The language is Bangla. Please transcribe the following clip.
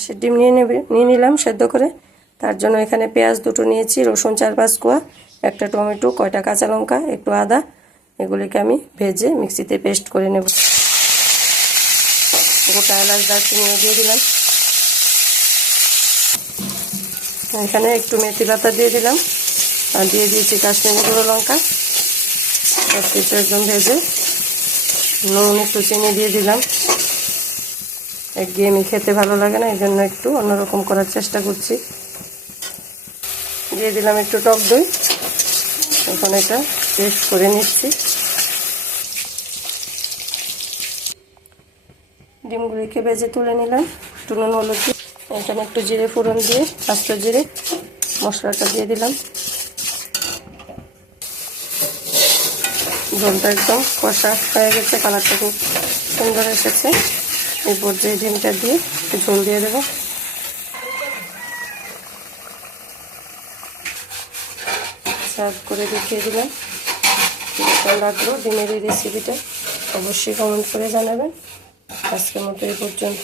হাঁসের ডিম নিয়ে নেবে, নিয়ে নিলাম সেদ্ধ করে। তার জন্য এখানে পেঁয়াজ দুটো নিয়েছি, রসুন চার পাঁচ কোয়া, একটা টমেটো, কয়টা কাঁচা লঙ্কা, একটু আদা। এগুলিকে আমি ভেজে মিক্সিতে পেস্ট করে নেব। গোটা এলাচ দারচিনি দিয়ে দিলাম। এখানে একটু মেথি পাতা দিয়ে দিলাম। আর দিয়ে দিয়েছি কাশ্মীরি গুঁড়ো লঙ্কা। সব কিছু একদম ভেজে নুন, একটু চিনি দিয়ে দিলাম। একঘেয়েমি খেতে ভালো লাগে না এই জন্য একটু অন্যরকম করার চেষ্টা করছি। দিয়ে দিলাম একটু টক দই। এখন এটা পেস্ট করে নিচ্ছি। ডিমগুলিকে ভেজে তুলে নিলাম। একটু নুন, হলুদ এখানে একটু জিরে ফোড়ন দিয়ে, আস্ত জিরে মশলাটা দিয়ে দিলাম। জলটা একদম কষা হয়ে গেছে, কালারটা খুব সুন্দর এসেছে। এই পর্যায়ে ডিমটা দিয়ে একটু ঝোল দিয়ে দেবো। সার্ভ করে দেখিয়ে দিলাম। কেমন লাগল ডিমের এই রেসিপিটা অবশ্যই কমেন্ট করে জানাবেন। আজকের মতো এই পর্যন্ত।